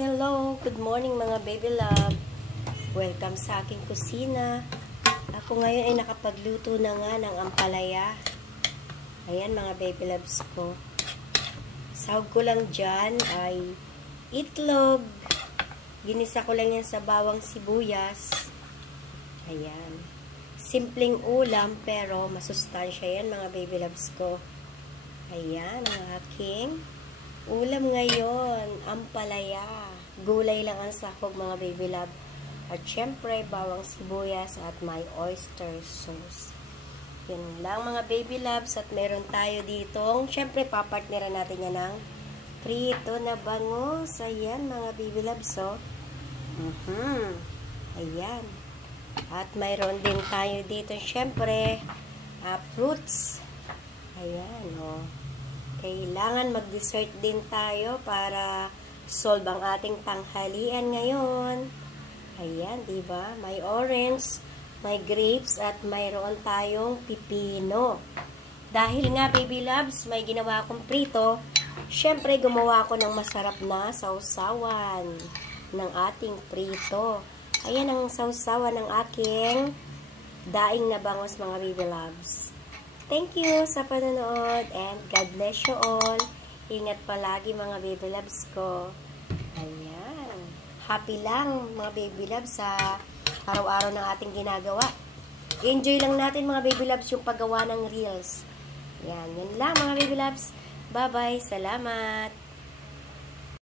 Hello! Good morning mga baby love! Welcome sa aking kusina. Ako ngayon ay nakapagluto na nga ng ampalaya. Ayan mga baby loves ko. Sahog ko lang dyan ay itlog. Ginisa ko lang yan sa bawang sibuyas. Ayan. Simpleng ulam pero masustansya yan mga baby loves ko. Ayan ang aking ulam ngayon, ampalaya. Gulay lang ang sahog mga baby love. At syempre, bawang sibuyas at may oyster sauce. Yun lang mga baby loves. At meron tayo ditong, syempre papartneran natin yan ng prito na bangus. Ayan mga baby loves. So, ayan. At mayroon din tayo dito, syempre, fruits. Ayan, oh. Kailangan mag-dessert din tayo para solve ang ating tanghalian ngayon. Ayan, diba? May orange, may grapes, at mayroon tayong pipino. Dahil nga, baby loves, may ginawa akong prito, syempre gumawa ako ng masarap na sausawan ng ating prito. Ayan ang sausawan ng aking daing na bangus mga baby loves. Thank you sa panonood and God bless you all. Ingat palagi mga baby loves ko. Ayan. Happy lang mga baby loves sa araw-araw ng ating ginagawa. Enjoy lang natin mga baby loves yung paggawa ng reels. Yan. Yan lang mga baby loves. Bye-bye. Salamat.